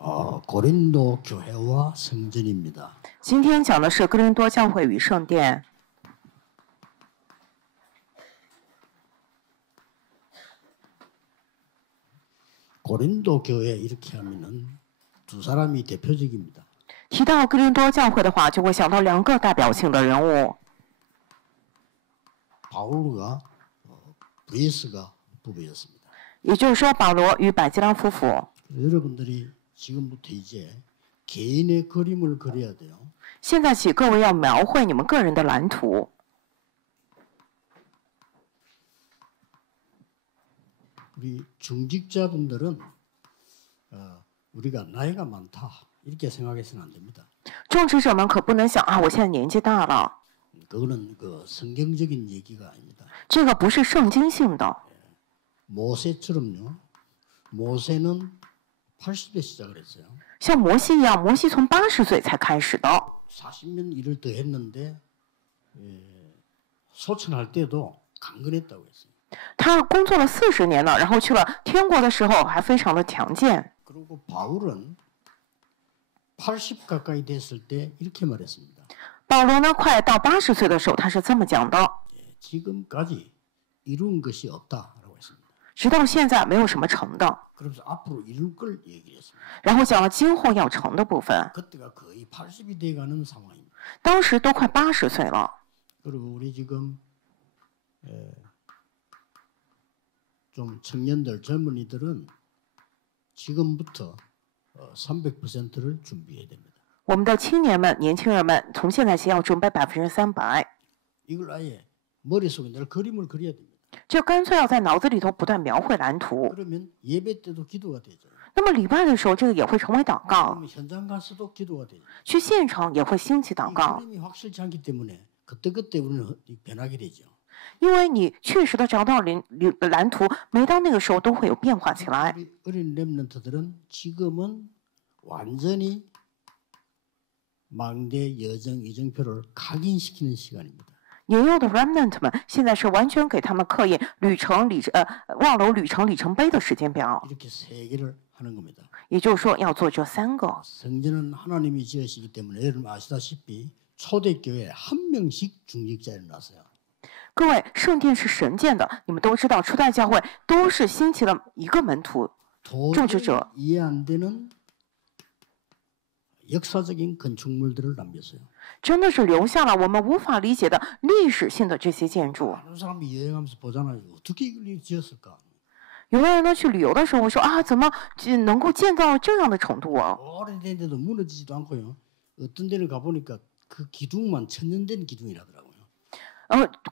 고린도 교회와 성전입니다. 今天讲的是哥林多教会与圣殿。 고린도 교회 이렇게 하면은 두 사람이 대표적입니다. 提到哥林多教会的话，就会想到两个代表性的人物， 바울과 브리스가 부부였습니다. 也就是说保罗与百基拉夫妇。 여러분들이 지금부터 이제 개인의 그림을 그려야 돼요. 现在起，各位要描绘你们个人的蓝图。 우리 중직자분들은 우리가 나이가 많다 이렇게 생각해서는 안 됩니다. 种植者们可不能想啊，我现在年纪大了， 그거는 그 성경적인 얘기가 아닙니다. 这个不是圣经性的。 모세처럼요. 모세는 80에 시작을 했어요. 像摩西一样，摩西从80岁才开始的， 40년 일을 더 했는데 소천할 때도 강건했다고 했어요. 他工作了40年了，然后去了天国的时候还非常的强健。 그리고 바울은 80 가까이 됐을 때 이렇게 말했습니다. 保罗呢，快到80岁的时候，他是这么讲的： 지금까지 이룬 것이 없다라고 했습니다. 直到现在没有什么成的， 그러면서 앞으로 이룰 걸 얘기했습니다. 然后讲了今后要成的部分。 그때가 거의 80이 돼가는 상황입니다. 当时都快80岁了， 그리고 우리 지금 좀 청년들 젊은이들은 지금부터 300%를 준비해야 됩니다. 我们的青年们、年轻人们从现在起要准备300%， 이걸 아예 머릿속에 늘 그림을 그려야 됩니다. 就干脆要在脑子里头不断描绘蓝图。 그러면 예배 때도 기도가 되죠. 那么礼拜的时候，这个也会成为祷告； 그러면 현장 가서도 기도가 되죠. 去现场也会兴起祷 이 告， 그림이 확실치 않기 때문에 그때그때 우리는 변하게 되죠. 因为你确实的找到蓝图，每到那个时候都会有变化起来。 우리 어린 렘넌트들은 지금은 완전히 망대 여정 이정표를 각인시키는 시간입니다. 年幼的 remnant 们现在是完全给他们刻印望楼里程碑的时间表， 이렇게 세 개를 하는 겁니다. 也就是说要做这3个。 성전은 하나님이 지으시기 때문에 여러분 아시다시피 초대교회 한 명씩 중직자를 놨어요. 各位，圣殿是神建的，你们都知道，初代教会都是兴起了一个门徒种植 도저히 者， 이해 안 되는 역사적인 건축물들을 남겼어요. 真的是留下了我们无法理解的历史性的这些建筑。 많은 사람이 여행하면서 보잖아요. 어떻게 이걸 지었을까? 有的人呢去旅游的时候会说啊，怎么能够建造这样的程度啊？ 오래된데도 무너지지도 않고요. 어떤 데를 가보니까 그 기둥만 천년된 기둥이라더라고요.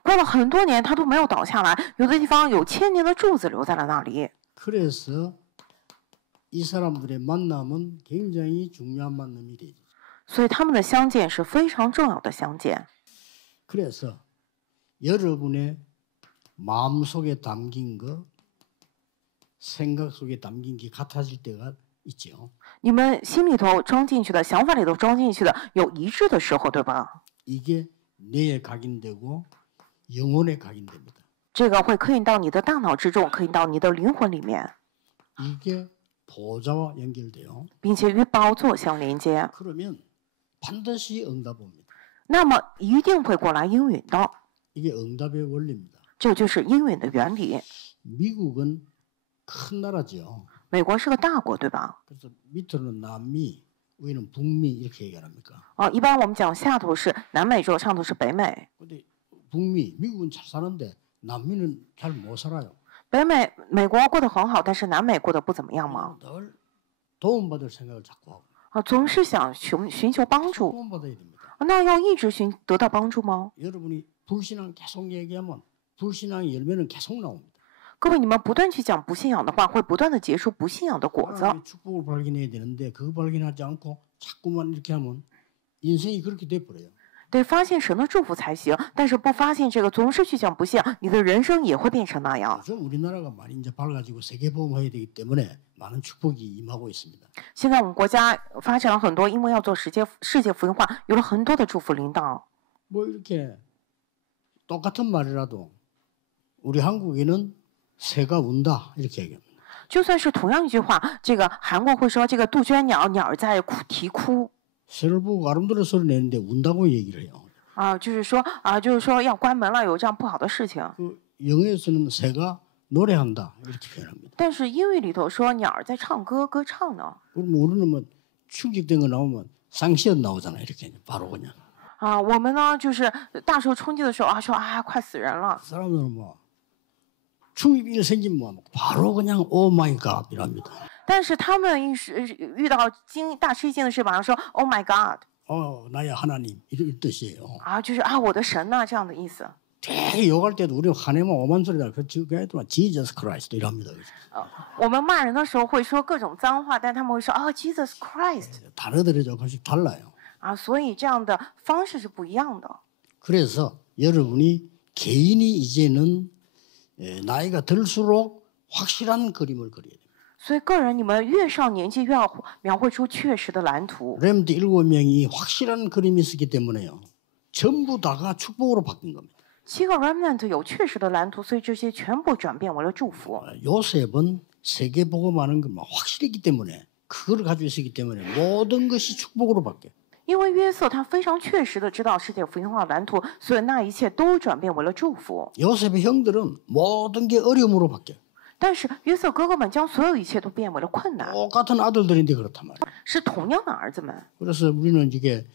过了很多年，它都没有倒下来，有的地方有1000年的柱子留在了那里。 그래서 이 사람들의 만남은 굉장히 중요한 만남이 되죠. 所以他们的相见是非常重要的相见。 그래서 여러분의 마음속에 담긴 거, 생각 속에 담긴 게 같아질 때가 있죠. 你们心里头装进去的，想法里头装进去的，有一致的时候，对吧？ 이게 뇌에 각인되고 영혼에 각인됩니다. 这个会刻印到你的大脑之中，刻印到你的灵魂里面， 이게 보좌와 연결돼요. 并且与宝座相连接， 그러면 반드시 응답 옵니다. 那么一定会过来应允的。 이게 응답의 원리입니다. 这就是应允的原理。 미국은 큰 나라죠. 美国是个大国，对吧？ 그래서 밑으로는 남미, 위는 북미 이렇게 얘기합니까? 一般我们讲下头是南美洲，上头是北美。 근데 북미, 미국은 잘 사는데 남미는 잘 못 살아요. 北美美国过得很好，但是南美过得不怎么样嘛。 늘 도움받을 생각을 자꾸 하고 总是想寻求帮助， 도움받아야 됩니다. 那要一直得到帮助吗？ 여러분이 불신앙 계속 얘기하면 불신앙의 열매는 계속 나옵니다. 各位，你们不断去讲不信仰的话，会不断的结出不信仰的果子。 하나님의 축복을 발견해야 되는데 그거 발견하지 않고 자꾸만 이렇게 하면 인생이 그렇게 돼버려요. 得发现神的祝福才行，但是不发现这个，总是去讲不信仰，你的人生也会变成那样。 요즘 우리나라가 많이 이제 밝아지고 세계보험해야 되기 때문에 많은 축복이 임하고 있습니다. 现在我们国家发展了很多，因为要做世界福音化，有了很多的祝福领导。 뭐 이렇게 똑같은 말이라도 우리 한국에는 새가 운다 이렇게 얘기합니다. 就算是同样一句话，这个韩国会说这个杜鹃鸟，鸟儿在哭啼哭 새를 보고 아름드러 소리 내는데 운다고 얘기를 해요. 就是说要关门了，有这样不好的事情。 그 영어에서는 새가 노래한다 이렇게 표현합니다. 但是英语里头说鸟儿在唱歌，歌唱呢。 그럼 우리는 뭐 충격된 거 나오면 쌍시연 나오잖아요. 이렇게 바로 그냥. 我们呢就是大受冲击的时候说快死人了。 사람들은 뭐 충격이 생기면 뭐 바로 그냥 오 마이 갓 이랍니다. 但是他们遇到大吃一惊的事，马上说 Oh my God， 나의 하나님 이런 뜻이에요. 就是我的神呐，这样的意思。 되게 욕할 때도 우리 화내면 오만 소리다. 그 애들은 Jesus Christ 이랍니다. 我们骂人的时候会说各种脏话，但他们会说Jesus Christ， 단어들이 조금씩 달라요. 所以这样的方式是不一样的。 그래서 여러분이 개인이 이제는 나이가 들수록 확실한 그림을 그려야 돼요. 所以个人，你们越上年纪，越要描绘出确实的蓝图。 렘드 7명이 확실한 그림이 있었기 때문에요. 전부 다가 축복으로 바뀐 겁니다. 7个 remnant 有确实的蓝图，所以这些全部转变为了祝福。 요셉은 세계복음하는 것만 확실했기 때문에 그걸 가지고 있었기 때문에 모든 것이 축복으로 바뀌어요. 因为约瑟他非常确实的知道世界福音化的蓝图，所以那一切都转变为了祝福。 요셉의 형들은 모든 게 어려움으로 바뀌어요. 但是约瑟哥哥们将所有一切都变为了困难， 똑같은 아들들인데 그렇단 말이에요. 是同样的儿子们。 그래서 우리는 이게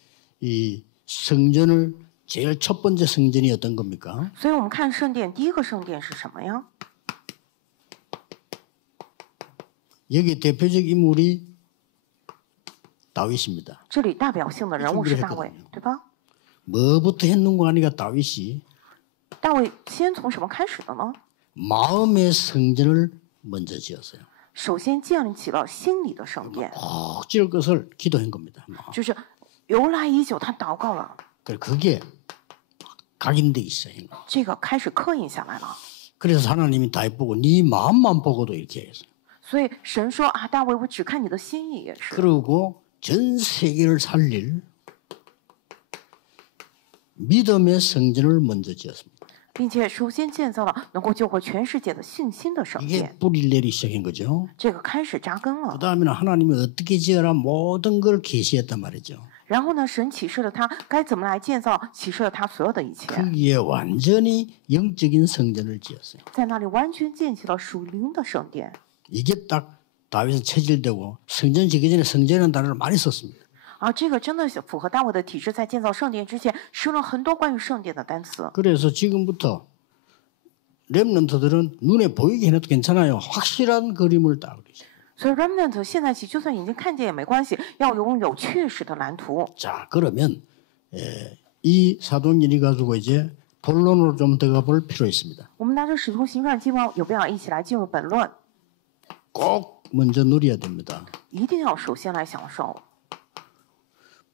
이 성전을 제일 첫 번째 성전이 어떤 겁니까? 所以我们看圣殿，第一个圣殿是什么呀？ 여기 대표적 인물이 다윗입니다. 这里代表性的人物是大卫，对吧？ 뭐부터 했는가 하니까 다윗이 大卫先从什么开始的呢？ 마음의 성전을 먼저 지었어요. 首先建立起了心里的圣殿， 꼭 지을 것을 기도한 겁니다. 就是由来已久，他祷告了， 그게 각인돼 있어요. 这个开始刻印下来了。 그래서 하나님이 다윗 보고 네 마음만 보고도 이렇게 했어요. 所以神说大卫，我只看你的心意也是。 그리고 전 세계를 살릴 믿음의 성전을 먼저 지었습니다. 并且首先建造了能够救活全世界的信心的圣 이게 殿， 뿌리를 내리기 시작한 거죠. 这个开始扎根 그 了。 다음에는 하나님이 어떻게 지어라 모든 걸 계시했단 말이죠. 然后呢，神启示了他该怎么来建造，启示了他所有的一切， 거기에 완전히 영적인 성전을 지었어요. 在那里完全建起了属灵的圣殿。 이게 딱 다윗은 체질되고 성전 지기 전에 성전이라는 단어를 많이 썼습니다. 这个真的是符合大卫的体质，在建造圣殿之前使用了很多关于圣殿的单词。 그래서 지금부터 렘넌트들은 눈에 보이게 해놔도 괜찮아요. 확실한 그림을 딱 그리죠. 所以 remnant 现在起就算眼睛看见也没关系，要拥有确实的蓝图。 자, 그러면 이 사도행전이 가지고 이제 본론으로 좀 들어가 볼 필요 있습니다. 我们拿着使徒行传记吗？有必要一起来进入本论， 꼭 먼저 누려야 됩니다. 一定要首先来享受。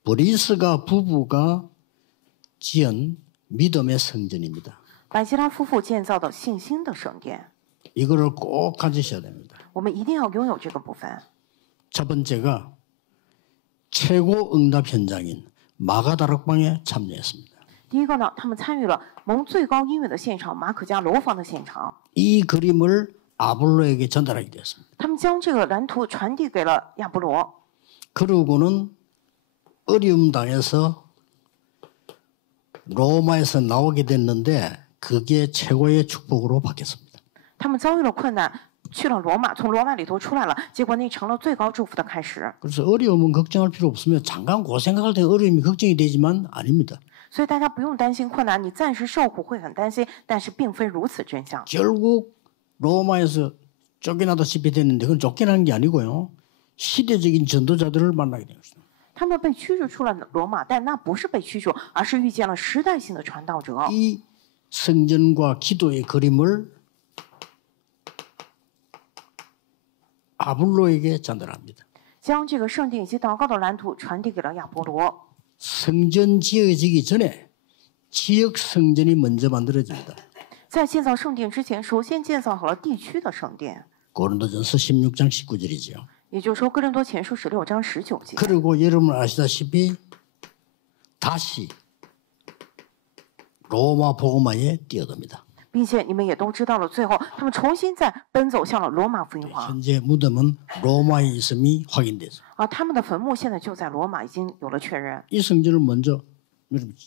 브리스가 부부가 지은 믿음의 성전입니다. 百基拉夫妇建造的信心的圣殿， 이거를 꼭 가지셔야 됩니다. 我们一定要拥有这个部分。 첫 번째가 최고 응답 현장인 마가다락방에 참여했습니다. 第一个呢，他们参与了蒙最高音乐的现场，马可家楼房的现场。 이 그림을 아볼로에게 전달하게 되었습니다. 他们将这个蓝图传递给了亚波罗， 그러고는 어려움 당해서 로마에서 나오게 됐는데 그게 최고의 축복으로 바뀌었습니다. 他们遭遇了困难，去了罗马，从罗马里头出来了，结果那成了最高祝福的开始。 그래서 어려움은 걱정할 필요 없으면 잠깐 고생할 때 어려움이 걱정이 되지만 아닙니다. 所以大家不用担心困难，你暂时受苦会很担心，但是并非如此真相。 결국 로마에서 쫓겨나다시피 됐는데 그건 쫓겨나는 게 아니고요. 시대적인 전도자들을 만나게 된 것입니다. 他们被驱逐出了罗马，但那不是被驱逐，而是遇见了时代性的传道者。 이 성전과 기도의 그림을 아볼로에게 전달합니다. 将这个圣殿以及祷告的蓝图传递给了亚波罗。 성전 지어지기 전에 지역 성전이 먼저 만들어집니다. 在建造圣殿之前，首先建造好了地区的圣殿， 고린도전서 16장 19절이죠. 也就是说哥林多前书16章19节。 그리고 여러분 아시다시피 다시 로마 복음화에 뛰어듭니다. 并且你们也都知道了，最后他们重新再奔走向了罗马福音化。 현재 무덤은 로마에 있음이 확인됐어요. 他们的坟墓现在就在罗马，已经有了确认。 이 성전을 먼저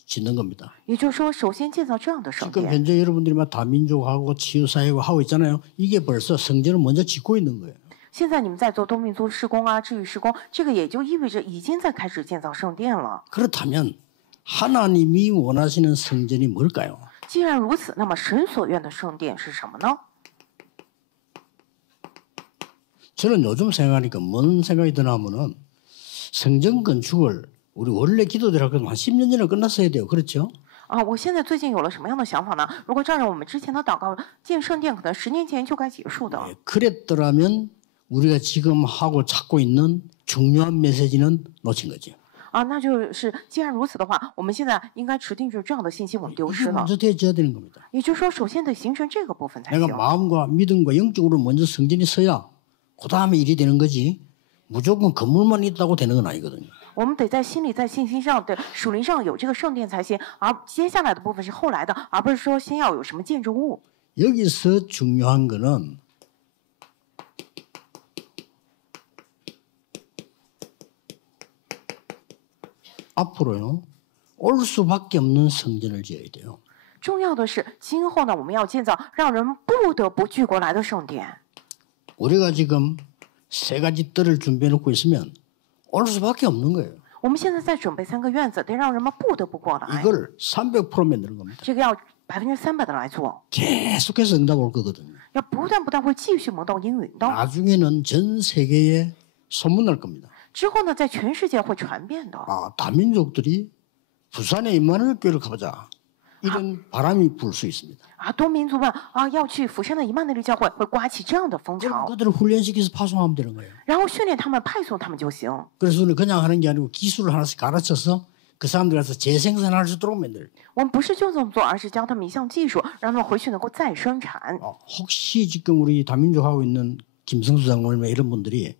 짓는 겁니다. 也就是说，首先建造这样的圣 지금 殿。 현재 여러분들이 막 다민족하고 치유사회고 하고 있잖아요. 이게 벌써 성전을 먼저 짓고 있는 거예요. 现在你们在做多民族施工啊、治愈施工，这个也就意味着已经在开始建造圣殿了。 그렇다면 하나님이 원하시는 성전이 뭘까요? 既然如此，那么神所愿的圣殿是什么呢？ 저는 요즘 생각하니까 뭔 생각이 드나 하면은 성전 건축을 우리 원래 기도대로 하면 한 10년 전에 끝났어야 돼요. 그렇죠? 我现在最近有了什么样的想法呢？如果照着我们之前的祷告，建圣殿可能10年前就该结束的。 그랬더라면 우리가 지금 하고 찾고 있는 중요한 메시지는 놓친 거죠. 那就是既然如此的话，我们现在应该持定住这样的信息，我们丢 이게 失了。 먼저 되어야 되는 겁니다. 也就是说，首先得形成这个部分才 내가 行。 마음과 믿음과 영적으로 먼저 성전이 서야 그 다음에 일이 되는 거지 무조건 건물만 있다고 되는 건 아니거든요. 我们得在心里、在信心上、对属灵上有这个圣殿才行，而接下来的部分是后来的，而不是说先要有什么建筑物。 여기서 중요한 거는 앞으로요 올 수밖에 없는 성전을 지어야 돼요. 重要的是，今后呢，我们要建造让人不得不聚过来的圣殿。 우리가 지금 세 가지 뜰을 준비해 놓고 있으면 올 수밖에 없는 거예요. 我们现在在准备3个院子，得让人们不得不过来。 이걸 300% 만드는 겁니다. 这个要300%的来做， 계속해서 응답 올 거거든요. 要不断会继续蒙到应允的。 나중에는 전 세계에 소문날 겁니다. 之后呢，在全世界会传遍的。 다민족들이 부산에 임마누엘 교회를 가보자. 이런 바람이 불 수 있습니다. 多民族们要去釜山的以马内利教会，会刮起这样的风 그럼 潮， 그들을 훈련시켜서 파송하면 되는 거예요. 然后训练他们、派送他们就行。 그래서 우리는 그냥 하는 게 아니고 기술을 하나씩 가르쳐서 그 사람들 가서 재생산할 수 있도록 만들어요. 我们不是就这么做，而是教他们一项技术，让他们回去能够再生产。 혹시 지금 우리 다민족하고 있는 김성수 장로님 이런 분들이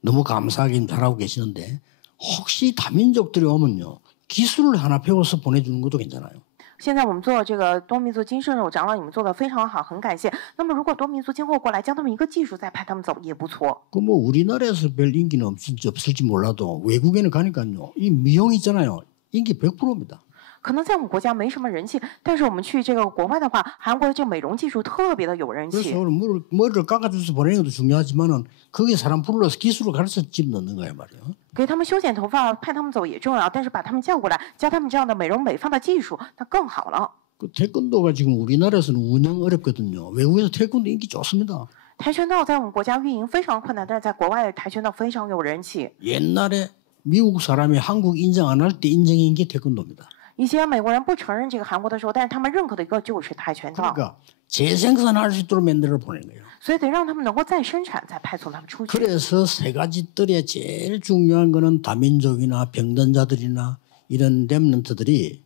너무 감사하게 잘하고 계시는데 혹시 다민족들이 오면요 기술을 하나 배워서 보내주는 것도 괜찮아요. 现在我们做这个多民族金圣肉长老，你们做的非常好，很感谢。那么如果多民族今后过来，教他们一个技术，再派他们走也不错。 그 뭐 우리나라에서 별 인기는 없을지 몰라도 외국에는 가니까요 이 미용 있잖아요 인기 100%입니다. 可能在我们国家没什么人气，但是我们去这个国外的话，韩国的这个美容技术特别的有人 그래서 气。 오늘 머리를 깎아줘서 보내는 것도 중요하지만은 거기 사람 불러서 기술을 가르쳐 집 넣는 거예요 말이에요. 给他们修剪头发，派他们走也重要，但是把他们叫过来，教他们这样的美容美发的技术，那更好了。 그 태권도가 지금 우리나라에서는 운영 어렵거든요. 외국에서 태권도 인기 좋습니다. 跆拳道在我们国家运营非常困难，但是在国外跆拳道非常有人气。 옛날에 미국 사람이 한국 인정 안 할 때 인정인 게 태권도입니다. 以前美国人不承认这个韩国的时候，但是他们认可的一个就是跆拳道， 그러니까 재생산할 수 있도록 만들어 보내는 거예요. 所以得让他们能够再生产，再派送他们出去。 그래서 세 가지 뜰에 제일 중요한 거는 다민족이나 병든자들이나 이런 렘넌트들이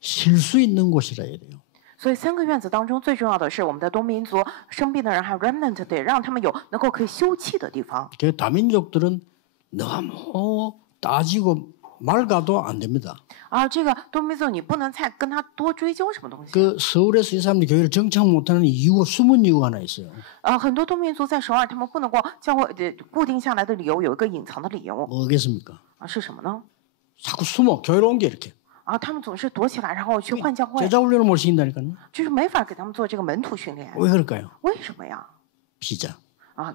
쉴 수 있는 곳이라 해야 돼요. 所以3个院子当中最重要的是我们的多民族生病的人还有 remnant 得让他们有能够可以休憩的地方。 그 다민족들은 너무 따지고 맑아도 안 됩니다. 这个多民族你不能再跟他多追究什么东西。 그 서울에서 이 사람들이 교회를 정착 못하는 이유가 숨은 이유가 하나 있어요. 很多多民族在首尔他们不能够教会固定下来的理由有一个隐藏的理由。 뭐겠습니까? 是什么呢？ 자꾸 숨어 교회로 옮겨 이렇게. 他们总是躲起来，然后去换教会， 제자 훈련을 못 시킨다니까요. 就是没法给他们做这个门徒训练。 왜 그럴까요? 为什么呀？ 비자.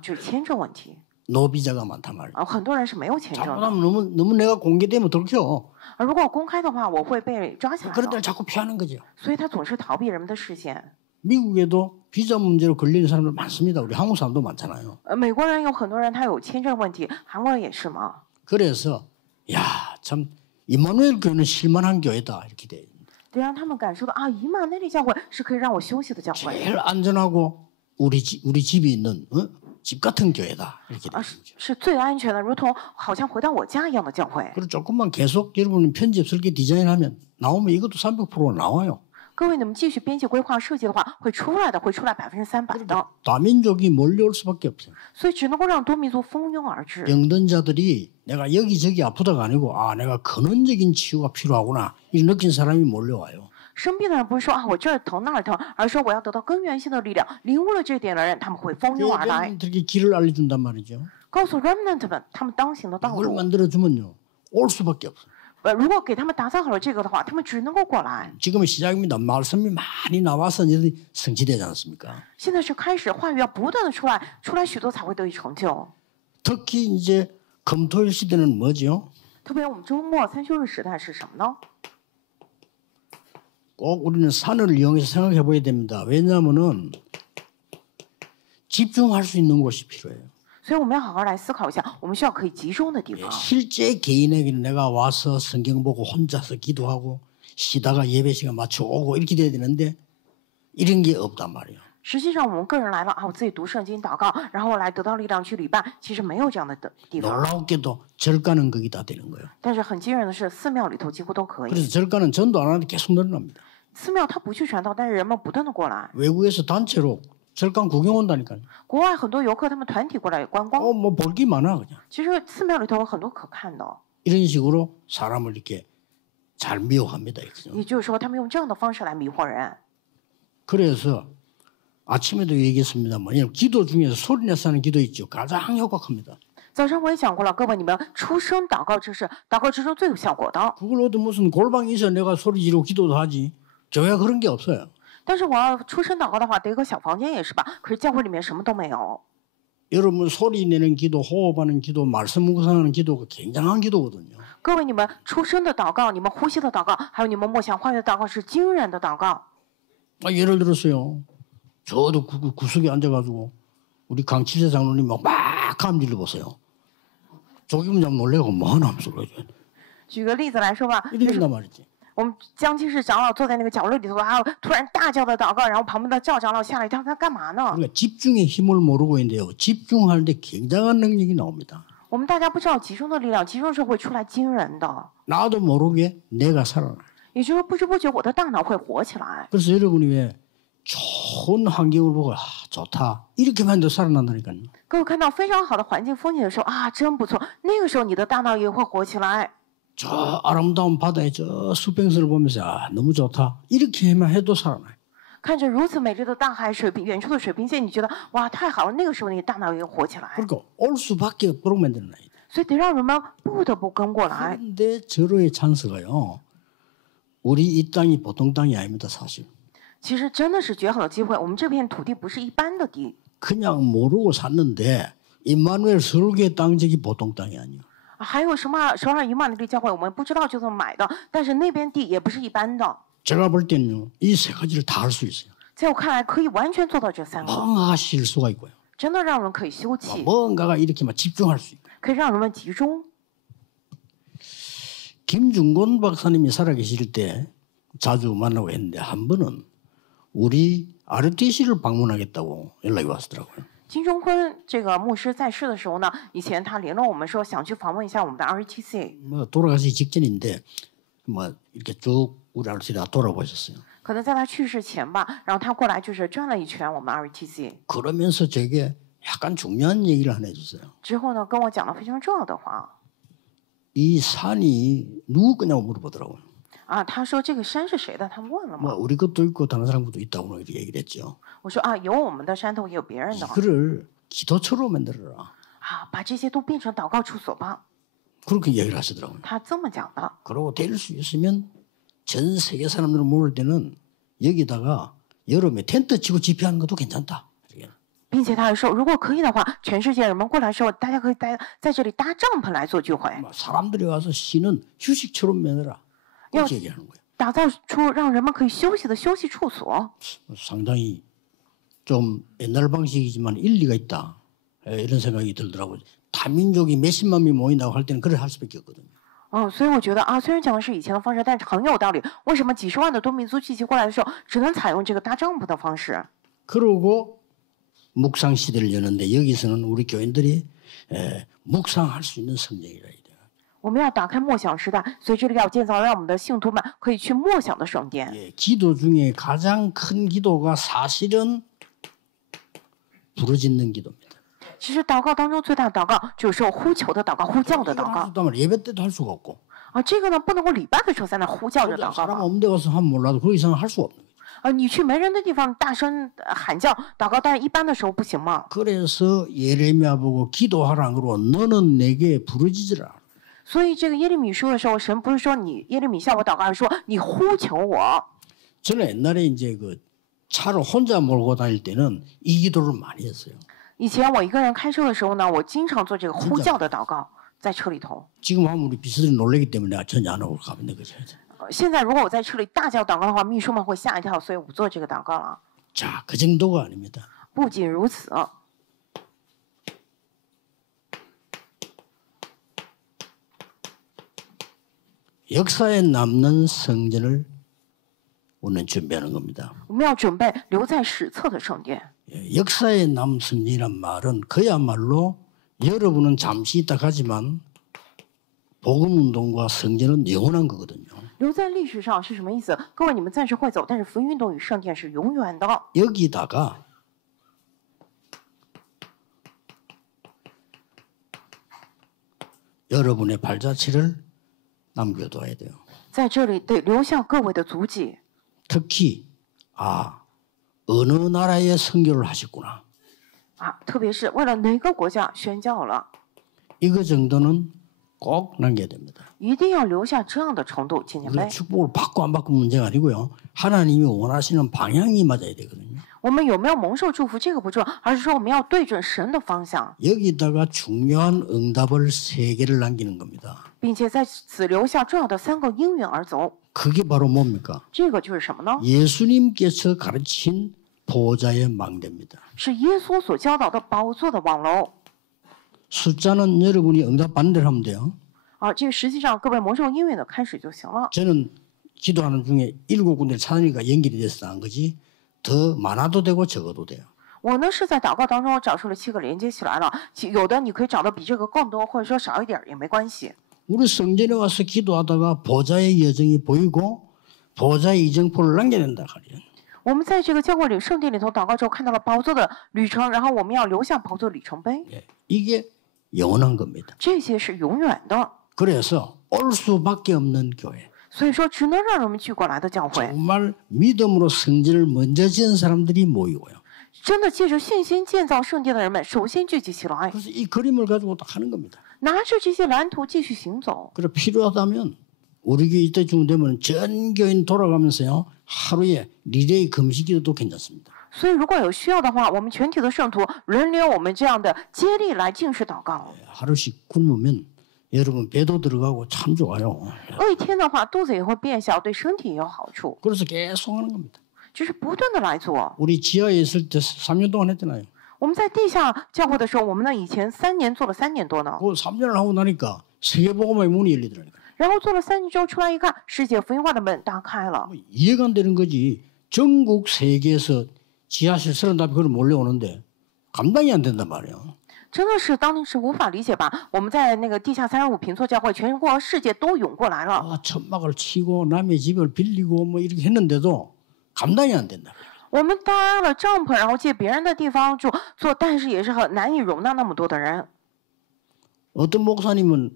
就是签证问题。 노비자가 많단 말이에요. 很多人是没有签证的。 잘못하면 너무 내가 공개되면 들켜. 如果公开的话，我会被抓起来 그럴 때는 的。 자꾸 피하는 거죠. 所以他总是逃避人们的视线。 미국에도 비자 문제로 걸리는 사람들 많습니다. 우리 한국 사람도 많잖아요. 美国人有很多人他有签证问题，韩国人也是嘛。 그래서 야, 참 임마누엘 교회는 실만한 교회다 이렇게 돼. 得让他们感受到以马内利教会是可以让我休息的教会， 제일 안전하고 우리 집이 있는 집 같은 교회다 이렇게 돼. 是最安全的，如同好像回到我家一样的教会。 그리고 조금만 계속 여러분 편집 설계 디자인하면 나오면 이것도 300% 나와요. 各位，你们继续编辑规划设计的话，会出来的，300%的。 다민족이 몰려올 수밖에 없어요. 所以只能够让多民族蜂拥而至。 병든 자들이 내가 여기저기 아프다가 아니고 내가 근원적인 치유가 필요하구나 이 느낀 사람이 몰려와요. 生病的人不是说我这儿疼那儿疼，而是说我要得到根源性的力量。领悟了这点的人，他们会蜂拥而来， 이렇게 길을 알려준단 말이죠. 告诉 remnant 们他们当行的道 그걸 路。 만들어주면요 올 수밖에 없어요. 如果给他们打造好了这个的话，他们只能够过来。 지금은 시작입니다. 말씀이 많이 나와서 이제 성취되지 않습니까? 现在是开始，话语要不断的出来许多才会得以成就。 특히 이제 금토일 시대는 뭐죠? 特别我们周末3休日时代是什么呢？ 꼭 우리는 산을 이용해서 생각해 봐야 됩니다. 왜냐하면은 집중할 수 있는 곳이 필요해요. 所以我们要好好来思考一下，我们需要可以集中的地方。 실제 개인에게는 내가 와서 성경 보고 혼자서 기도하고 쉬다가 예배 시간 맞춰 오고 이렇게 돼야 되는데 이런 게 없단 말이에요. 实际上我们个人来了我自己读圣经祷告，然后来得到力量去礼拜，其实没有这样的地方。 놀랍게도 절가는 거기 다 되는 거예요. 但是很惊人的是，寺庙里头几乎都可以。 그래서 절가는 전도 안 하는데 계속 늘어납니다. 寺庙它不去传道，但是人们不断的过来。 외국에서 단체로 절간 구경 온다니까요. 国外很多游客他们团体过来观光， 뭐 볼 게 많아 그냥. 其实寺庙里头有很多可看的。 이런 식으로 사람을 이렇게 잘 미혹합니다. 이렇게. 也就是说，他们用这样的方式来迷惑人。 그래서 아침에도 얘기했습니다. 뭐냐면 기도 중에서 소리내서 하는 기도 있죠. 가장 효과합니다. 早上我也讲过了，各位，你们出声祷告，这是祷告之中最有效果的。 그걸 어디 무슨 골방에 있어 내가 소리 지르고 기도도 하지. 교회 그런 게 없어요. 但是我要出声祷告的话，得有个小房间也是吧？可是教会里面什么都没有。 여러분 소리 내는 기도, 호흡하는 기도, 말씀 묵상하는 기도가 굉장한 기도거든요. 各位，你们出声的祷告，你们呼吸的祷告，还有你们默想话语的祷告，是惊人的祷告。 예를 들었어요. 저도 구석에 앉아가지고 우리 강치세 장로님 막 감질러 보세요. 조기분 좀 놀래고 뭐하나 하면서 그러죠. 举个例子来说吧， 이런단 말이지. 我们江七世长老坐在那个角落里头，突然大叫的祷告，然后旁边的赵长老吓了一跳，他干嘛呢？ 우리가 집중의 힘을 모르고 있는데요. 집중할 때 굉장한 능력이 나옵니다. 我们大家不知道集中的力量，集中的时候会出来惊人的。 나도 모르게 내가 살아나. 也就是不知不觉，我的大脑会活起来。 그래서 여러분이 왜 좋은 환경을 보고 좋다 이렇게만 해도 살아난다니까요. 各位看到非常好的环境风景的时候真不错，那个时候你的大脑也会活起来。 저 아름다운 바다에 저 수평선을 보면서 너무 좋다 이렇게만 해도 살아나요. 看着如此美丽的大海水平，远处的水平线，你觉得哇太好了，那个时候你的大脑也活起来。 그러니까 올 수밖에 없도록 만드는 아이들. 所以得让人们不得不跟过来。 그런데 절호의 찬스가요. 우리 이 땅이 보통 땅이 아닙니다 사실. 其实真的是绝好的机会，我们这片土地不是一般的地。 그냥 모르고 샀는데 임마누엘 설계 땅적이 보통 땅이 아니에요. 还有什么首尔以马内利教会，我们不知道就这么买的，但是那边地也不是一般的。 제가 볼 때는요. 이 세 가지를 다 할 수 있어요. 在我看来，可以完全做到这3个， 뭔가가 쉴 수가 있고요. 真的让人可以休憩， 뭔가가 이렇게 막 집중할 수 있고요. 可以让人们集中。 김중곤 박사님이 살아계실 때 자주 만나고 했는데 한 번은 우리 RTC를 방문하겠다고 연락이 왔더라고요. 金钟坤这个牧师在世的时候呢，以前他联络我们说想去访问一下我们的 RTC， 뭐 돌아가시기 직전인데 뭐 이렇게 쭉 우리 RTC를 돌아보셨어요. 可能在他去世前吧，然后他过来就是转了一圈我们 RTC， 그러면서 제게 약간 중요한 얘기를 하나 해줬어요. 之后呢跟我讲了非常重要的话。 이 산이 누구 거냐고 물어보더라고요. 他说这个山是谁的？他问了 뭐 吗？ 우리 것도 있고 다른 사람 것도 있다고 이렇게 얘기를 했죠. 我说有我们的山头，也有别人的。 이거를 기도처로 만들어라. 把这些都变成祷告处所吧。 그렇게 얘기를 하시더라고요. 他这么讲的。 그러고 될 수 있으면 전 세계 사람들 모을 때는 여기다가 여름에 텐트 치고 집회하는 것도 괜찮다. 并且他还说，如果可以的话，全世界人们过来的时候，大家可以在这里搭帐篷来做聚会， 사람들이 와서 쉬는 휴식처럼 만들어라. 그렇게 얘기하는 거예요. 打造出让人们可以休息的休息处所。 상당히 좀 옛날 방식이지만 일리가 있다. 이런 생각이 들더라고요. 다민족이 몇십만 명이 모인다고 할 때는 그래 할 수밖에 없거든요. 所以我觉得虽然讲的是以前的方式，但是很有道理。为什么几十万的多民族聚集过来的时候，只能采用这个搭帐篷的方式？ 그러고 묵상 시대를 여는데 여기서는 우리 교인들이 묵상할 수 있는 성경이라 이래요. 我们要打开默想时代，所以这里要建造让我们的信徒们可以去默想的圣殿。 예, 기도 중에 가장 큰 기도가 사실은 부르짖는 기도입니다. 其实祷告当中最大的祷告就是呼求的祷告、呼叫的 이걸 祷 할 告 수 있다면 예배 때도 할 수가 없고 啊。这个呢，不能够礼拜的时候在那呼叫着祷告 사람 嘛。 없는 데 가서 하면 몰라도 그 이상은 할 수 없는 거예요. 你去没人的地方大声喊叫祷告，但是一般的时候不行嘛。 그래서 예레미야 보고 기도하라 그러고 너는 내게 부르짖으라. 所以这个耶利米书的时候，神不是说你耶利米向我祷告，而是说你呼求我。 저는 옛날에 이제 그 차를 혼자 몰고 다닐 때는 이 기도를 많이 했어요. 以前我一个人开车的时候呢，我经常做这个呼叫的祷告，在车里头。 지금 하면 우리 비서들이 놀라기 때문에 내가 전혀 안 하고 가면 되는 거죠. 现在如果我在车里大叫祷告的话，秘书们会吓一跳，所以我不做这个祷告了。 자, 그 정도가 아닙니다. 不仅如此， 역사에 남는 성전을 우리는 준비하는 겁니다. 我们要准备留在史册的圣殿。 예, 역사에 남은 성전이란 말은 그야말로 여러분은 잠시 있다 가지만 복음운동과 성전은 영원한 거거든요. 留在历史上是什么意思？各位，你们暂时会走，但是福音运动与圣殿是永远的。 여기다가 여러분의 발자취를 남겨둬야 돼요. 在这里得留下各位的足迹， 특히 어느 나라에 선교를 하셨구나. 特别是为了哪个国家宣教了， 이거 정도는 꼭 남겨야 됩니다. 一定要留下这样的程度纪念 그 碑。 축복을 받고 안 받고 문제가 아니고요. 하나님이 원하시는 방향이 맞아야 되거든요. 我们有没有蒙受祝福，这个不重要，而是说我们要对准神的方向， 여기다가 중요한 응답을 3개를 남기는 겁니다. 并且在此留下重要的3个因缘而走。 그게 바로 뭡니까? 这个就是什么呢？ 예수님께서 가르친 보좌의 망대입니다. 是耶稣所教导的宝座的网楼。 숫자는 여러분이 응답 받는 대로 하면 돼요. 这个实际上各位蒙受因缘的开始就行了。 저는 기도하는 중에 7군데를 찾으니까 연결이 돼서 난 거지 더 많아도 되고 적어도 돼요. 我呢是在祷告当中找出了7个连接起来了，有的你可以找到比这个更多，或者说少一点也没关系。 우리 성전에 와서 기도하다가 보좌의 여정이 보이고 보좌의 이정표를 남겨낸다 하리요. 我们在这个教会里圣殿里头祷告之后，看到了宝座的旅程，然后我们要留下宝座里程碑， 이게 영원한 겁니다. 这些是永远的。 그래서 올 수밖에 없는 교회. 所以说，只能让人们聚过来的教会， 정말 믿음으로 성전을 먼저 지은 사람들이 모이고요. 真的借着信心建造圣殿的人们，首先聚集起来， 그래서 이 그림을 가지고 딱 하는 겁니다. 拿着这些蓝图继续行走。 그래 필요하다면 우리 교회 이때쯤 되면 전 교인 돌아가면서요 하루에 리레이 금식기도도 괜찮습니다. 所以，如果有需要的话，我们全体的圣徒轮流我们这样的接力来进食祷告。 하루씩 굶으면 여러분 배도 들어가고 참 좋아요. 饿一天的话，肚子也会变小，对身体也有好处。 그래서 계속 하는 겁니다. 就是不断的来做。 우리 지하에 있을 때 3년 동안 했잖아요. 我们在地下教会的时候，我们呢以前3年做了3年多呢， 그 3년을 하고 나니까 세계복음의 문이 열리더라고요. 然后做了3年之后出来一看，世界福音化的门打开了。 이해가 안 되는 거지. 전국 세계에서 지하실 30답이 그걸 몰려오는데 감당이 안 된단 말이에요. 真的是当时无法理解吧？我们在那个地下35平座教会，全国世界都涌过来了。 천막을 치고 남의 집을 빌리고 뭐 이렇게 했는데도 감당이 안 된다. 我们搭了帐篷，然后借别人的地方住做，但是也是很难以容纳那么多的人。 어떤 목사님은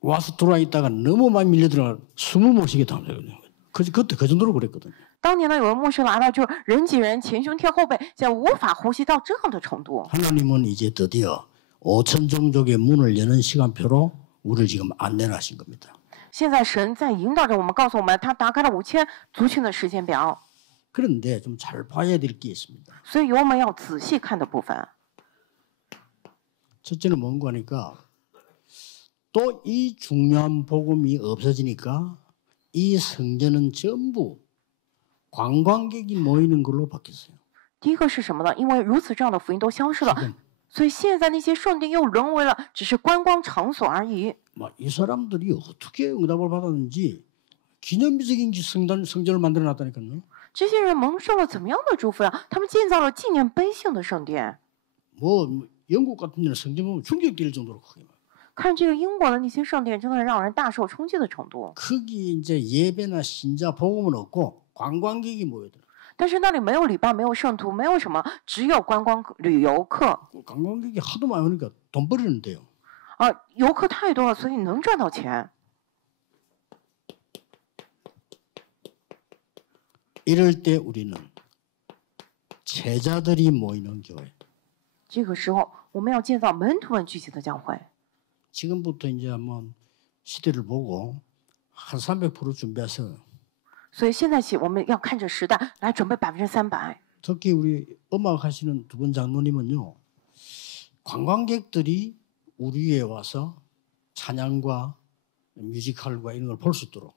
와서 들어와 있다가 너무 많이 밀려들어가 숨을 못 쉬게 당하거든요. 그때 그 정도로 그랬거든요. 当年呢，有位牧师来了，就人挤人，前胸贴后背，现在无法呼吸到这样的程度。 하나님은 이제 드디어 5천 종족의 문을 여는 시간표로 우리를 지금 안내하신 겁니다. 现在神在引导着我们，告诉我们他打开了5000族群的时间表。 그런데 좀 잘 봐야 될 게 있습니다. 所以有我们要仔细看的部分。 첫째는 뭔가 하니까 또 이 중요한 복음이 없어지니까 이 성전은 전부 관광객이 모이는 걸로 바뀌었어요. 第一个是什么呢？因为如此这样的福音都消失了，所以现在那些圣殿又沦为了只是观光场所而已。 이 사람들이 어떻게 응답을 받았는지 기념비적인 성전을 만들어놨다니까요. 这些人蒙受了怎么样的祝福呀？他们建造了纪念碑性的圣殿。 뭐 영국 같은 데는 성전 보면 충격될 정도로 크게. 看这个英国的那些圣殿，真的让人大受冲击的程度。 거기 이제 예배나 신자 복음은 없고 관광객이 모여들어. 但是那里没有礼拜，没有圣徒，没有什么，只有观光旅游客。 관광객이 하도 많이 오니까 돈 벌이는데요. 游客太多了，所以能赚到钱。 이럴 때 우리는 제자들이 모이는 교회. 这个时候，我们要建造门徒们聚集的教会。 지금부터 이제 한번 시대를 보고 한 300% 준비해서 所以现在起，我们要看着时代来准备300%。 특히 우리 음악 하시는 두 분 장로님은요, 관광객들이 우리에 와서 찬양과 뮤지컬과 이런 걸 볼 수 있도록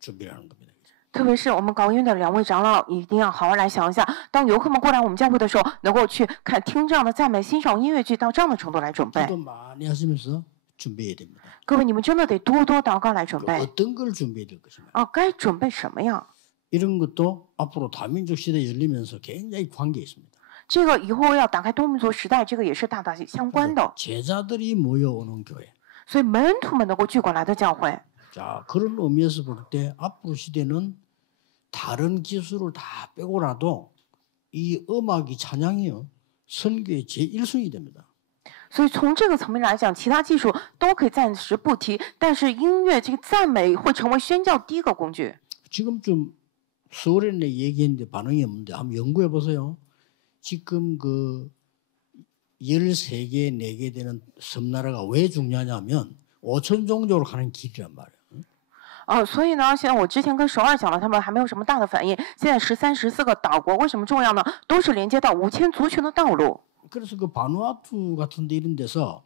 준비하는 겁니다. 特別是我們搞音樂的2位長老，一定要好好來想一下，當遊客們過來我們教會的時候，能夠去看聽這樣的讚美、欣賞音樂劇，到這樣的程度來準備。 기도 많이 하시면서 준비해야 됩니다. 各位，你們真的得多多禱告來準 그 備。 어떤 걸 준비해야 될 것인가? 該準備什麼呀？ 이런 것도 앞으로 다민족 시대 열리면서 굉장히 관계 있습니다. 這個以後要打開多民族時代，這個也是大大相關的。 제자들이 모여오는 교회. 所以門徒們能夠聚過來的教會， 자, 그런 의미에서 볼 때 앞으로 시대는 다른 기술을 다 빼고라도 이 음악이 찬양이요 선교의 제1순위 됩니다. 所以從這個層面來講，其他技術都可以暫時不提，但是音樂這個讚美會成為宣教第一個工具。 지금 좀 서울에 내 얘기했는데 반응이 없는데 한번 연구해 보세요. 지금 그 13개, 4개 되는 섬나라가 왜 중요하냐면 5천 종족으로 가는 길이란 말이에요. 所以呢，现在我之前跟首尔讲了，他们还没有什么大的反应。现在13、14个岛国为什么重要呢？都是连接到5000族群的道路。 그래서 그 바누아투 같은 데 이런 데서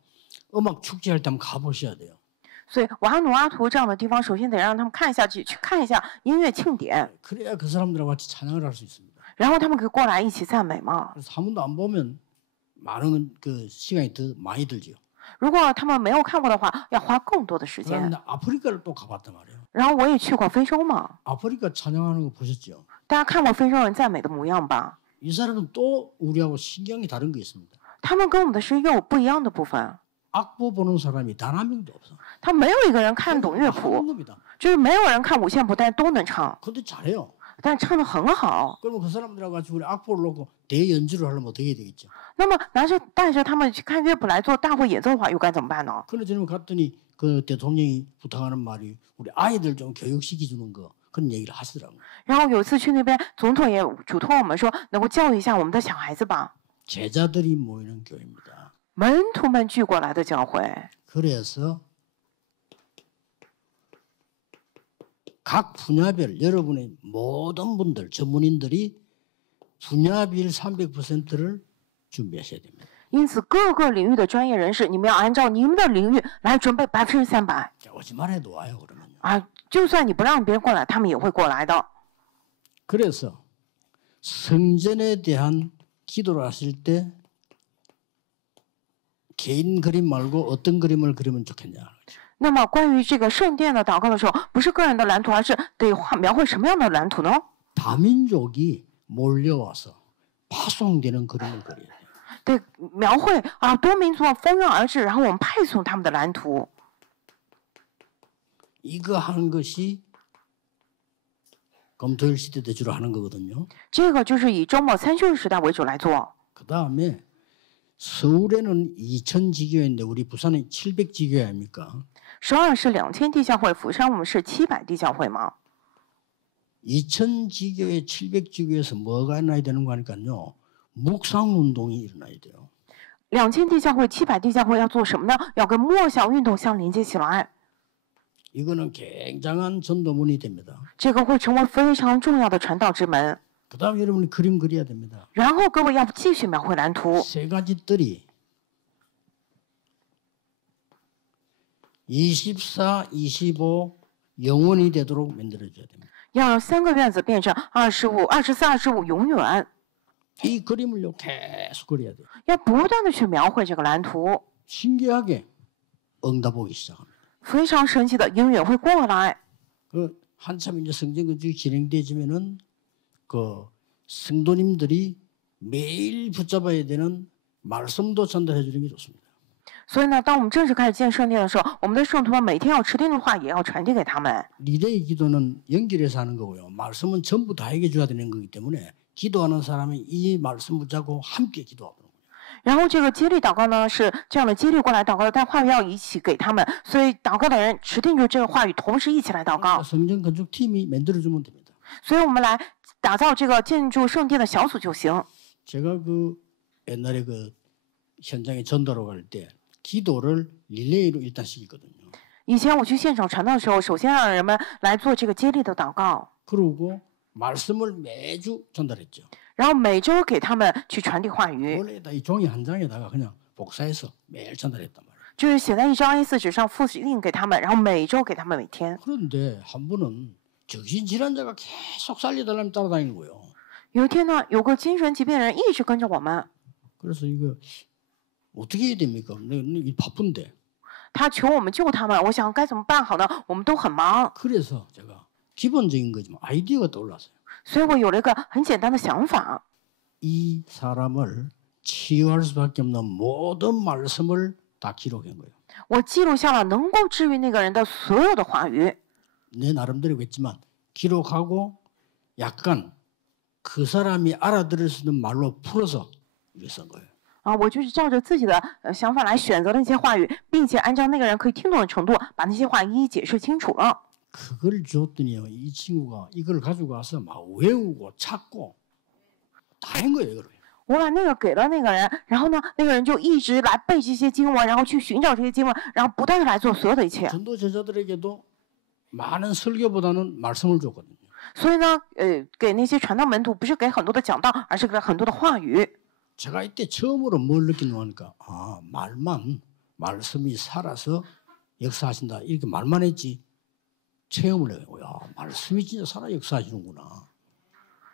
음악 축제할 때 한번 가보셔야 돼요. 所以瓦努阿图这样的地方，首先得让他们看一下，去看一下音乐庆典， 그래야 그 사람들하고 같이 찬양을 할 수 있습니다. 然后他们可以过来一起赞美嘛。 그래서 한 번도 안 보면 많은 그 시간이 더 많이 들죠. 如果他们没有看过的话，要花更多的时间。 그런데 아프리카를 또 가봤단 말이에요. 然后我也去过非洲嘛， 아프리카 찬양하는 거 보셨죠? 大家看过非洲人赞美的模样吧？ 이 사람은 또 우리하고 신경이 다른 게 있습니다. 他们跟我们的是又有不一样的部分， 악보 보는 사람이 단 한 명도 없어. 他没有一个人看懂乐谱， 겁니다. 就是没有人看五线谱，但是都能唱， 근데 잘해요. 但是唱的很好。 그러면 그 사람들하고 같이 우리 악보를 놓고 대연주를 하려면 어떻게 해야 되겠죠? 那么带着他们去看乐谱来做大会演奏的话，又该怎么办呢？ 그런데 저는 갔더니 그 대통령이 부탁하는 말이 우리 아이들 좀 교육시켜 주는 거 그런 얘기를 하시더라고요. 然后有一次去那边，总统也嘱托我们说，能够教育一下我们的小孩子吧。 제자들이 모이는 교회입니다. 门徒们聚过来的教会， 그래서 각 분야별 여러분의 모든 분들 전문인들이 분야별 300%를 준비하셔야 됩니다. 因此各个领域的专业人士，你们要按照你们的领域来准备300%。 자, 오지만 해도 와요 그러면요. 就算你不让别人过来，他们也会过来的。 그래서 성전에 대한 기도를 하실 때 개인 그림 말고 어떤 그림을 그리면 좋겠냐. 那么关于这个圣殿的祷告的时候，不是个人的蓝图，而是得描绘什么样的蓝图呢？ 다민족이 몰려와서 파송되는 그림을 그려야 돼요. 得描绘多民族蜂拥而至，然后我们派送他们的蓝图。 이거 하는 것이 검토일 시대 때 주로 하는 거거든요. 这个就是以周末3休日时代为主来做。 그 다음에 서울에는 2,000지교회인데 우리 부산은 700지교회 아닙니까? 首尔是2000地教会，釜山我们是700地教会嘛。 2,000지교회, 700지교회에서 뭐가 일어나야 되는 거 하니까요. 묵상운동이 일어나야 돼요. 2000地教会、700地教会要做什么呢？要跟默想运动相连接起来。 이거는 굉장한 전도문이 됩니다. 这个会成为非常重要的传道之门。 그 다음에 여러분이 그림 그려야 됩니다. 然后各位要继续描绘蓝图。 세 가지 뜰이 24, 25 영원히 되도록 만들어줘야 됩니다. 要让3个院子变成25、24、25永远。 이 그림을요 계속 그려야 돼요. 要不断的去描绘这个蓝图。 신기하게 응답 오기 시작합니다. 非常神奇的音乐会过来。 그 한참 이제 성전 건축이 진행되지면은 그 성도님들이 매일 붙잡아야 되는 말씀도 전달해 주는 게 좋습니다. 所以呢，当我们正式开始建圣殿的时候，我们的圣徒们每天要持定的话，也要传递给他们。 리레이 기도는 연결해서 하는 거고요. 말씀은 전부 다 해줘야 되는 거기 때문에 기도하는 사람이 이 말씀 붙잡고 함께 기도하는 거예요. 然后这个接力祷告呢，是这样的接力过来祷告的，但话语要一起给他们，所以祷告的人持定住这个话语，同时一起来祷告。 성전 건축팀이 만들어주면 됩니다. 所以我们来打造这个建筑圣殿的小组就行。 제가 그 옛날에 그 현장에 전도로 갈 때 기도를 릴레이로 일단 시키거든요. 以前我去现场传道的时候，首先让人们来做这个接力的祷告， 그러고 말씀을 매주 전달했죠. 然后每周给他们去传递话语， 원래다 이 종이 한 장에다가 그냥 복사해서 매일 전달했단 말이에요. 就是写在一张 A4 纸上复印给他们，然后每周给他们每天。 그런데 한 분은 정신질환자가 계속 살려달라면 따라다니는 거예요. 有一天呢，有个精神疾病的人一直跟着我们， 그래서 이거 어떻게 해야 됩니까? 내가 바쁜데. 他求我们救他们。我想该怎么办好呢？我们都很忙， 그래서 제가 기본적인 거지만 아이디어가 떠올랐어요. 所以我有了一个很简单的想法， 이 사람을 치유할 수밖에 없는 모든 말씀을 다 기록한 거예요. 我记录下了能够治愈那个人的所有的话语。 내 나름대로겠지만 기록하고 약간 그 사람이 알아들을 수 있는 말로 풀어서 이렇게 쓴 거예요. 我就是照着自己的想法来选择那些话语，并且按照那个人可以听懂的程度，把那些话一一解释清楚了。 그걸 줬더니요, 이 친구가 이걸 가지고 와서 막 외우고 찾고 다 한 거예요, 이걸. 我把那个给了那个人，然后呢，那个人就一直来背这些经文，然后去寻找这些经文，然后不断的来做所有的一切。 전도 제자들에게도 많은 설교보다는 말씀을 줬거든요. 所以呢，给那些传道门徒不是给很多的讲道，而是给很多的话语。 제가 이때 처음으로 뭘 느끼는가 하니까 말씀이 살아서 역사하신다 이렇게 말만 했지 체험을 해요. 야, 말씀이 진짜 살아 역사하시는구나.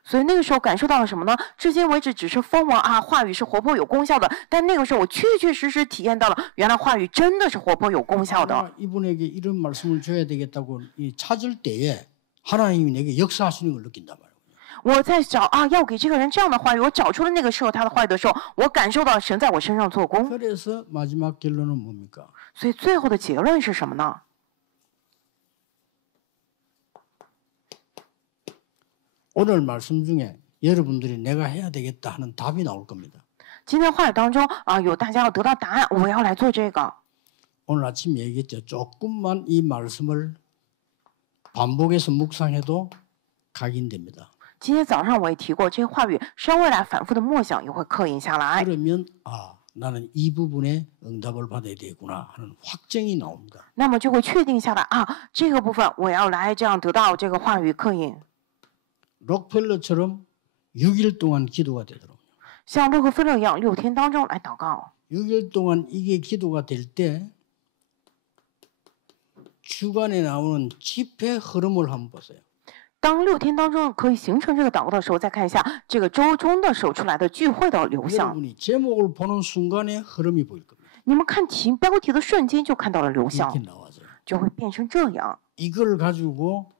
所以那个时候感受到了什么呢？至今为止只是风闻啊，话语是活泼有功效的。但那个时候我确确实实体验到了，原来话语真的是活泼有功效的。 이분에게 이런 말씀을 줘야 되겠다고 찾을 때에 하나님이 내게 역사하시는 걸 느낀단 말이에요. 我在找要给这个人这样的话语，我找出了那个适合他的话语的时候，我感受到神在我身上做工。 그래서 마지막 결론은 뭡니까? 所以最后的结论是什么呢？ 오늘 말씀 중에 여러분들이 내가 해야 되겠다 하는 답이 나올 겁니다. 今天话语当中有大家要得到答案，我要来做这个。 오늘 아침 얘기했죠. 조금만 이 말씀을 반복해서 묵상해도 각인됩니다. 今天早上我也提过，这些话语稍微来反复的默想，也会刻印下来。 그러면 나는 이 부분에 응답을 받아야 되구나 하는 확정이 나옵니다. 那么就会确定下来这个部分我要来这样得到这个话语刻印。 록펠러처럼 6일 동안 기도가 되도록. 像洛克菲勒一样，6天当中来祷告。 6일 동안 이게 기도가 될 때 주간에 나오는 집회 흐름을 한번 보세요. 当6天当中可以形成这个祷告的时候，再看一下这个周中的时候出来的聚会的流向。 여러분이 제목을 보는 순간에 흐름이 보일 겁니다. 你们看标题的瞬间就看到了流向， 이렇게 나와서 就会变成这样。 이걸 가지고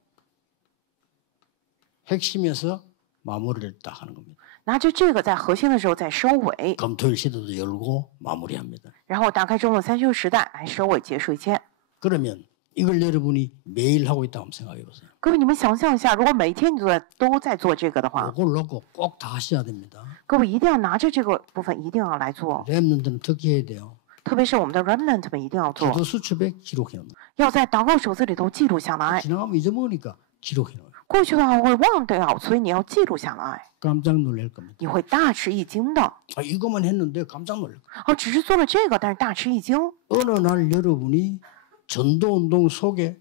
핵심에서 마무리를 딱 하는 겁니다. 拿着这个在核心的时候再收尾， 금토일 시대도 열고 마무리합니다. 然后打开周末3休时代来收尾结束一切。 그러면 이걸 여러분이 매일 하고 있다고 생각해 보세요. 各位，你们想象一下，如果每天你都在做这个的话， 이걸 놓고 꼭 다 하셔야 됩니다. 各位一定要拿着这个部分一定要来做， 렘넌트는 특히 해야 돼요. 特别是我们的 remnant 们一定要做， 기도 수첩에 기록해 놓는. 要在祷告手册里头记录下来。 지나가면 잊어먹으니까 기록해 놓아요. 过去的话会忘掉，所以你要记录下来， 깜짝 놀랄 겁니다. 你会大吃一惊的。 이것만 했는데 깜짝 놀랄 거예요. 只是做了这个，但是大吃一惊。 어느 날 여러분이 전도운동 속에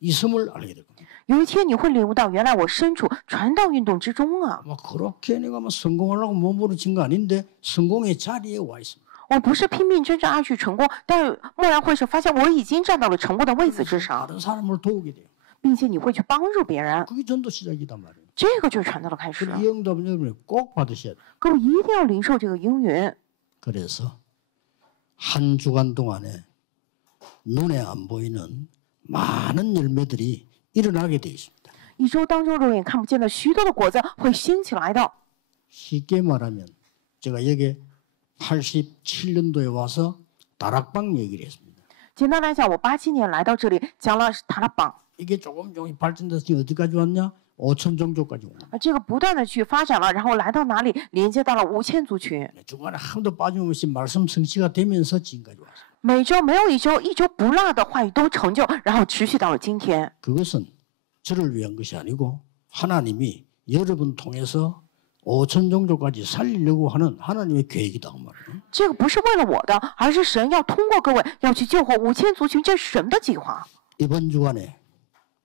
있음을 알게 될 겁니다. 有一天你会领悟到，原来我身处传道运动之中啊！ 그렇게 내가 성공하려고 몸부림친 거 아닌데 성공의 자리에 와 있습니다. 我不是拼命挣扎而去成功，但是蓦然回首，发现我已经站到了成功的位子之上， 다른 사람을 도우게 돼요. 并且你会去帮助别人， 그게 전도 시작이단 말이에요. 这个就是传道的开始。 이 응답은 여러분이 꼭 받으셔야 돼요. 各位一定要领受这个应允。 그래서 한 주간 동안에 눈에 안 보이는 많은 열매들이 일어나게 돼 있습니다. 一周当中肉眼看不见的许多的果子会兴起来的。 쉽게 말하면 제가 여기 87년도에 와서 다락방 얘기를 했습니다. 简单来讲，我87年来到这里，讲了塔拉榜， 이게 조금 발전돼서 지금 어디까지 왔냐? 5천 종족까지 오는. 这个不断的去发展了，然后来到哪里，连接到了5000族群。 중간에 한도 빠짐없이 말씀 성취가 되면서 지금까지 왔어요. 每周没有一周不落的话语都成就，然后持续到了今天。 그것은 저를 위한 것이 아니고 하나님이 여러분 통해서 5천 종족까지 살리려고 하는 하나님의 계획이다 그 말이에요. 这个不是为了我的，而是神要通过各位要去救活5000族群，这是神的计划。 이번 주간에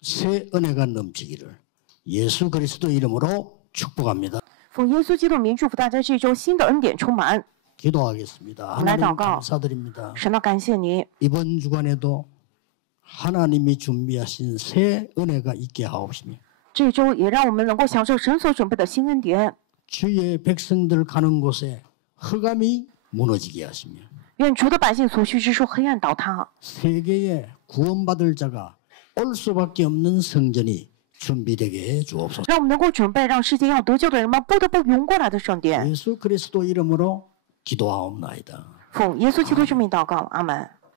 새 은혜가 넘치기를 예수 그리스도 이름으로 축복합니다. 奉耶稣基督名祝福大家这周新的恩典充满。 기도하겠습니다. 하나님 하나님祷告. 감사드립니다. 神啊，感谢你， 이번 주간에도 하나님이 준비하신 새 은혜가 있게 하옵시며 这周也让我们能够享受神所准备的新恩典。 주의 백성들 가는 곳에 흑암이 무너지게 하시며 愿主的百姓所去之处黑暗倒塌， 세계에 구원받을 자가 올 수밖에 없는 성전이 준비되게 해 주옵소서. 让我们能够准备让世界要得救的人们不得不涌过来的圣殿。 예수 그리스도 이름으로 기도하옵나이다. 奉耶稣基督之名祷告，阿门。